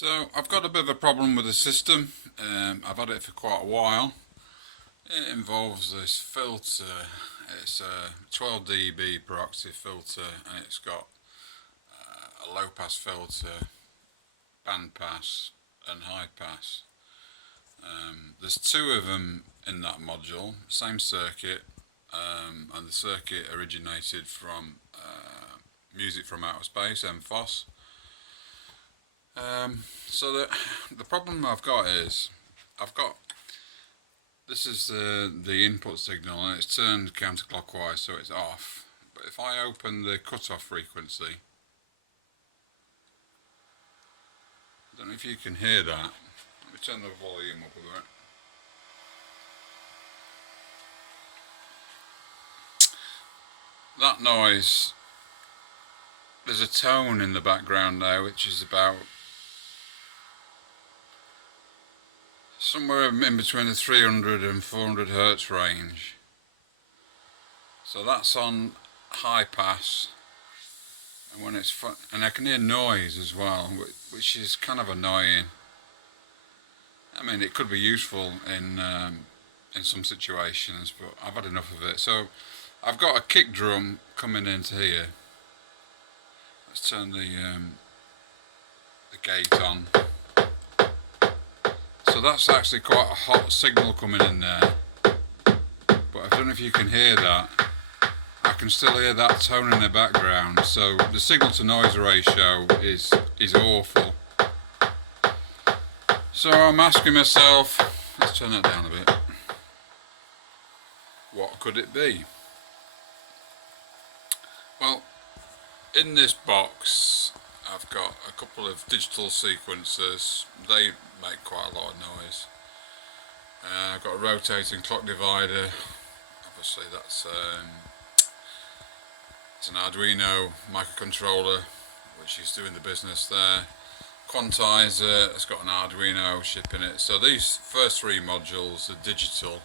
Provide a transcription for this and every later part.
So I've got a bit of a problem with the system. I've had it for quite a while. It involves this filter. It's a 12 dB peroxide filter, and it's got a low pass filter, band pass and high pass. There's two of them in that module, same circuit, and the circuit originated from Music from Outer Space, MFOS. So the problem I've got is this is the input signal, and it's turned counterclockwise, so it's off. But if I open the cutoff frequency, I don't know if you can hear that. Let me turn the volume up a bit. That noise, there's a tone in the background now which is about somewhere in between the 300 and 400 Hertz range. So that's on high pass, and when it's and I can hear noise as well, which is kind of annoying. I mean, it could be useful in some situations, but I've had enough of it. So I've got a kick drum coming into here. Let's turn the gate on. So that's actually quite a hot signal coming in there, but I don't know if you can hear that. I can still hear that tone in the background, so the signal to noise ratio is awful. So I'm asking myself, let's turn that down a bit, what could it be? Well, in this box I've got a couple of digital sequencers. They make quite a lot of noise. I've got a rotating clock divider. Obviously that's it's an Arduino microcontroller which is doing the business there. Quantizer, it's got an Arduino chip in it. So these first three modules are digital.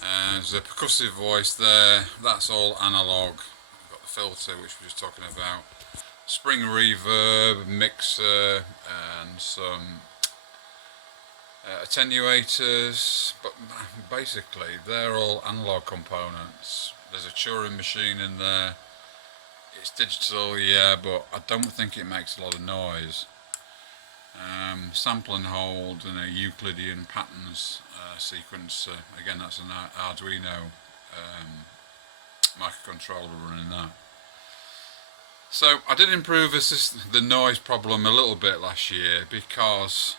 And there's a percussive voice there, that's all analogue. I've got the filter which we were just talking about. Spring reverb, mixer, and some attenuators, but basically they're all analog components. There's a Turing machine in there. It's digital, yeah, but I don't think it makes a lot of noise. Sample and hold and a Euclidean patterns sequencer. Again, that's an Arduino microcontroller running that. So I did improve the noise problem a little bit last year, because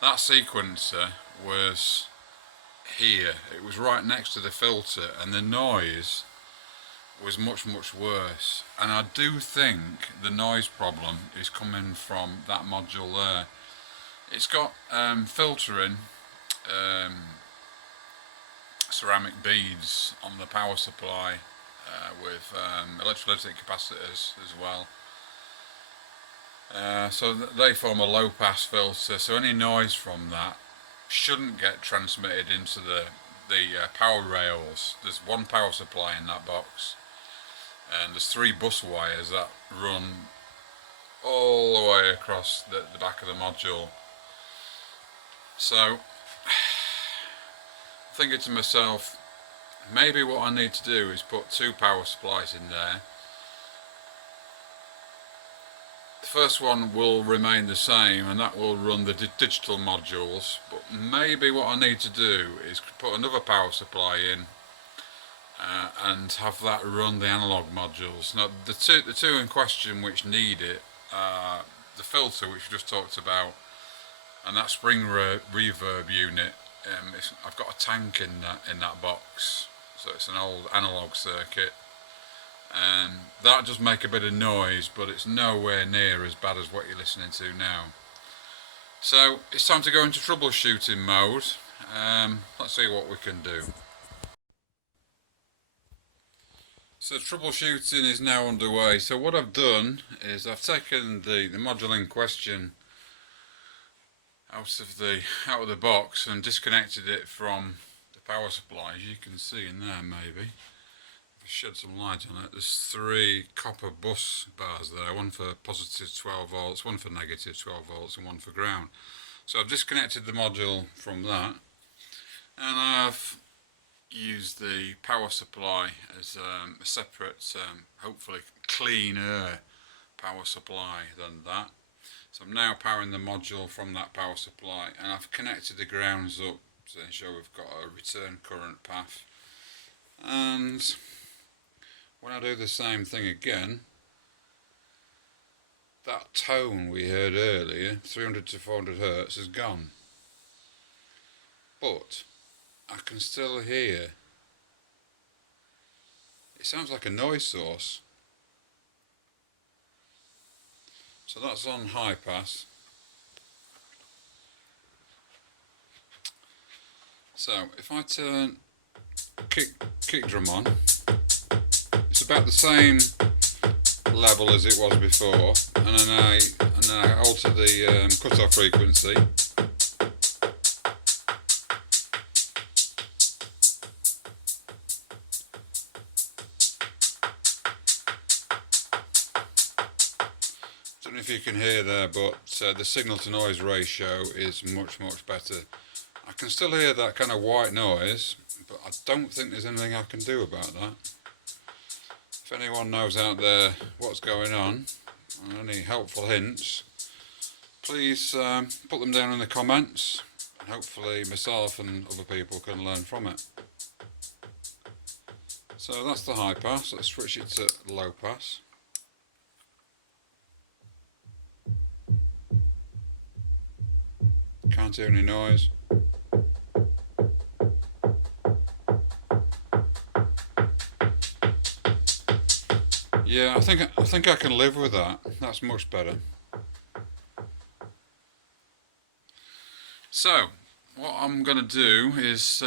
that sequencer was here. It was right next to the filter, and the noise was much worse. And I do think the noise problem is coming from that module there. It's got filtering ceramic beads on the power supply with electrolytic capacitors as well. So they form a low pass filter, so any noise from that shouldn't get transmitted into the power rails. There's one power supply in that box, and there's three bus wires that run all the way across the back of the module. So I'm thinking to myself, maybe what I need to do is put two power supplies in there. The first one will remain the same, and that will run the digital modules, but maybe what I need to do is put another power supply in and have that run the analog modules. Now the two in question which need it are the filter, which we just talked about, and that spring reverb unit. I've got a tank in that box, so it's an old analog circuit. That does make a bit of noise, but it's nowhere near as bad as what you're listening to now. So it's time to go into troubleshooting mode. Let's see what we can do. So troubleshooting is now underway. So what I've done is I've taken the module in question out of the box and disconnected it from the power supply, as you can see in there maybe. If shed some light on it, there's 3 copper bus bars there, one for positive 12 volts, one for negative 12 volts and one for ground. So I've disconnected the module from that, and I've used the power supply as a separate, hopefully cleaner power supply than that. So I'm now powering the module from that power supply, and I've connected the grounds up to ensure we've got a return current path. And when I do the same thing again, that tone we heard earlier, 300 to 400 Hertz, is gone. But I can still hear, it sounds like a noise source. So that's on high pass. So if I turn kick drum on, it's about the same level as it was before, and then I alter the cutoff frequency. Don't know if you can hear there, but the signal to noise ratio is much better. I can still hear that kind of white noise, but I don't think there's anything I can do about that. If anyone knows out there what's going on, and any helpful hints, please put them down in the comments, and hopefully myself and other people can learn from it. So that's the high pass. Let's switch it to low pass. Can't hear any noise. Yeah, I think I can live with that. That's much better. So what I'm going to do is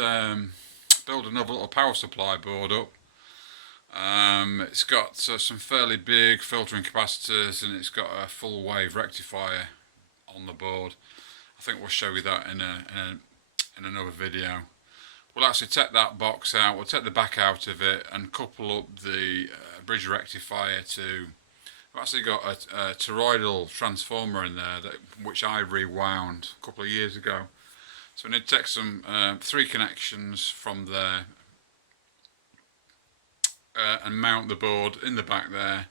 build another little power supply board up. It's got some fairly big filtering capacitors, and it's got a full wave rectifier on the board. I think we'll show you that in another video. We'll actually take that box out, we'll take the back out of it and couple up the bridge rectifier to... I've actually got a toroidal transformer in there which I rewound a couple of years ago. So we need to take some 3 connections from there and mount the board in the back there,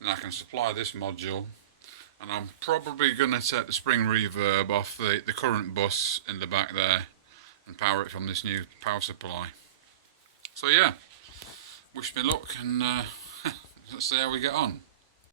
and I can supply this module. And I'm probably going to take the spring reverb off the current bus in the back there and power it from this new power supply. So yeah, wish me luck, and let's see how we get on.